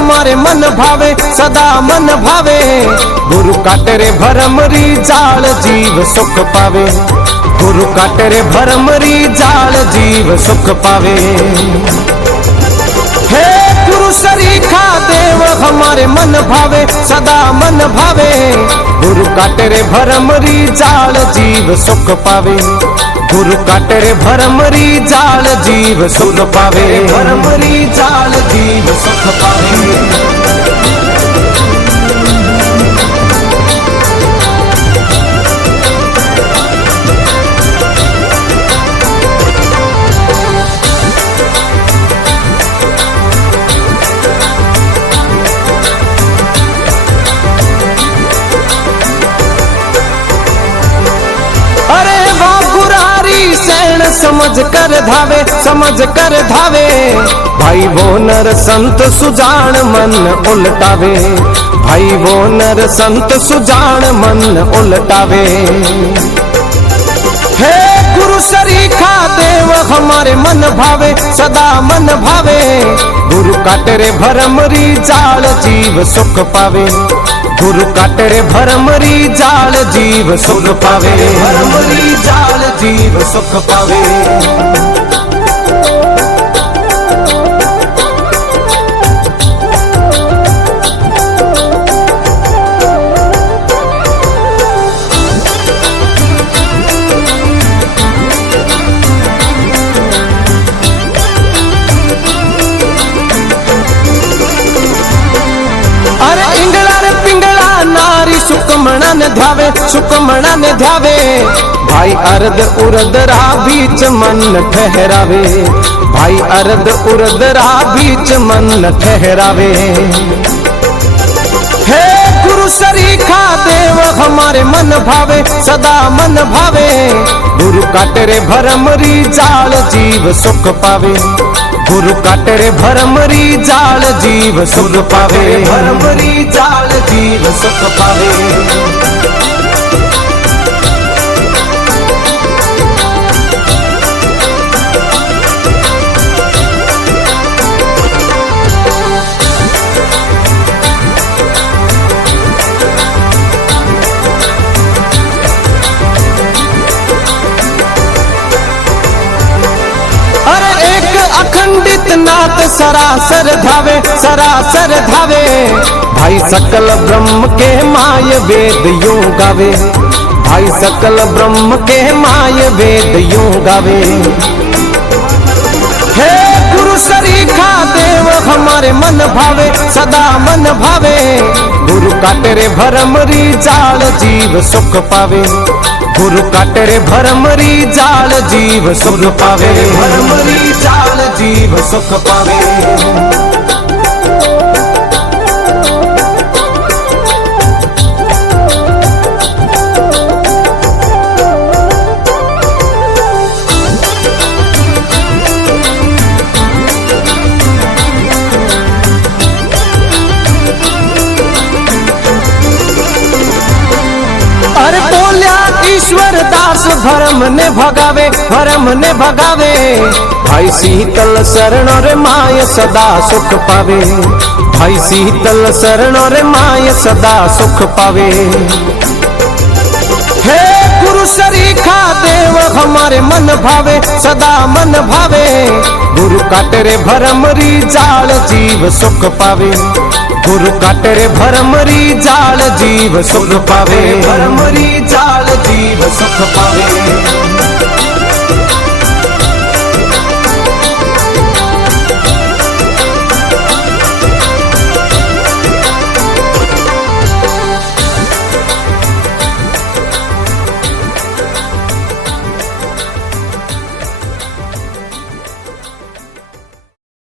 हमारे मन भावे सदा मन भावे। गुरु काटे रे भरमरी जाल जीव सुख पावे। गुरु काटे रे भरमरी जाल जीव सुख पावे। हे गुरु सरीखा देव हमारे मन भावे सदा मन भावे। गुरु काटे रे भरमरी जाल जीव सुख पावे। गुरु काटे रे भरमरी जाल जीव सुख पावे। भरमरी जाल जीव सुख पावे। समझ कर धावे समझ कर धावे। भाई वो नर संत सुजान मन उलटावे। भाई वो नर संत सुजान मन उलटावे। हे गुरु सरीखा देव हमारे मन भावे सदा मन भावे। गुरु काटे रे भरमरी जाल जीव सुख पावे। गुरु काटे रे भरमरी जाल जीव सुख पावे। भरमरी जाल जीव सुख पावे। सुकमणा ने ध्यावे सुकमणा ने ध्यावे। भाई अर्ध उर्द रा बीच मन ठहरावे। भाई अर्ध उर्द रा बीच मन ठहरावे। हे गुरु सरीखा देव हमारे मन भावे सदा मन भावे। गुरु काटे रे भरमरी जाल जीव सुख पावे। गुरु काटे रे भरमरी जाल जीव सुख पावे। भरमरी जाल जीव सुख पावे। अखंडित नाथ सरासर धावे सरासर धावे। भाई सकल ब्रह्म के माय वेद यूं गावे। भाई सकल ब्रह्म के माय वेद यूं गावे। हे गुरु सरीखा देव हमारे मन भावे सदा मन भावे। गुरु काटे रे भरमरी जाल जीव सुख पावे। गुरु काटे रे भरमरी जाल जीव सुख पावे। भरमरी जाल जीव सुख पावे। ईश्वर दास भरम ने भगावे भरम ने भगावे। भाई शीतल शरण रे माय सदा सुख पावे। भाई शीतल शरण रे माय सदा सुख पावे। हे गुरु सरीखा देव हमारे मन भावे सदा मन भावे। गुरु काटे रे भरमरी जाल जीव सुख पावे। गुरु काटे रे भरमरी जाल जीव सुख पावे। भरमरी जाल जीव सुख पावे।